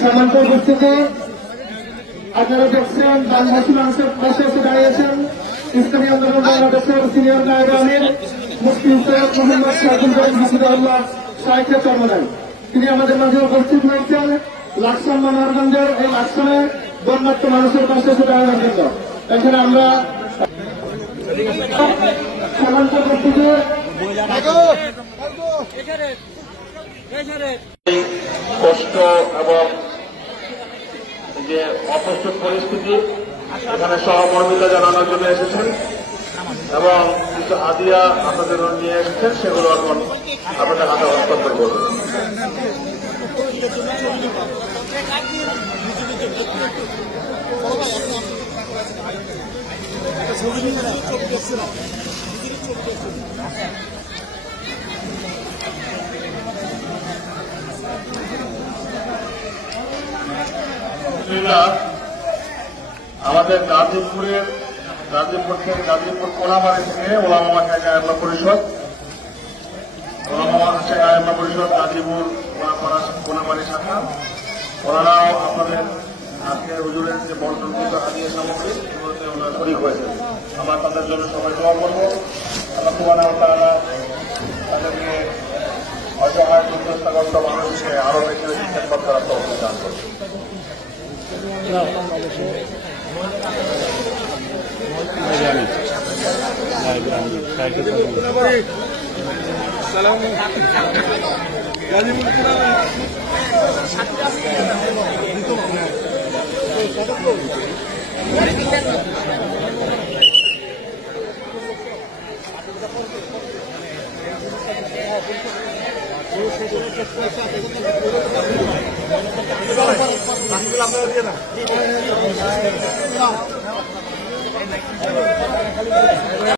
সম্মানিত উপস্থিতি, আপনারা দেখছেন বাংলাদেশি মানুষের পাশে এসে দাঁড়িয়েছেন ইসলামী আন্দোলন বাংলাদেশের সিনিয়র নায়েব আমির মুফতি সৈয়দ মোহাম্মদ শাহিদুল করিম হাফিজাহুল্লাহ শাইখে চরমনাই। তিনি আমাদের মাঝে উপস্থিত হয়েছেন লাকসাম মনোহরগঞ্জের এই লাকসামে বন্যার্থ মানুষের পাশে এসে দাঁড়ানোর জন্য। এখানে আমরা সম্মানিত উপস্থিতি কষ্ট এবং যে অপ্রস্তুত পরিস্থিতি এখানে সহমর্মিতা জানানোর জন্য এসেছেন এবং কিছু হাদিয়া আপনাদের নিয়ে এসেছেন, সেগুলো এখন আপনাদের হাতে হস্তান্তর করবেন। আমাদের গাজীপুর কোলামারি থেকে ওলামা মাদ্রাসা আইম্মা পরিষদ গাজীপুর কোলামারি শাখা, ওনারাও আপনাদের আজকে হুজুরের যে বন্টনকৃত হাদিয়া সামগ্রী সেগুলোতে ওনারা শরীক হয়েছেন। আমরা তাদের জন্য সবাই দোয়া করবো। আল্লাহ সুবহানাহু ওয়া তাআলা তাদেরকে অসহায় দুর্দশাগ্রস্ত মানুষকে আরো বেশি বেশি খেদমত করার তৌফিক দান করবে। আপনারা দিয়ে না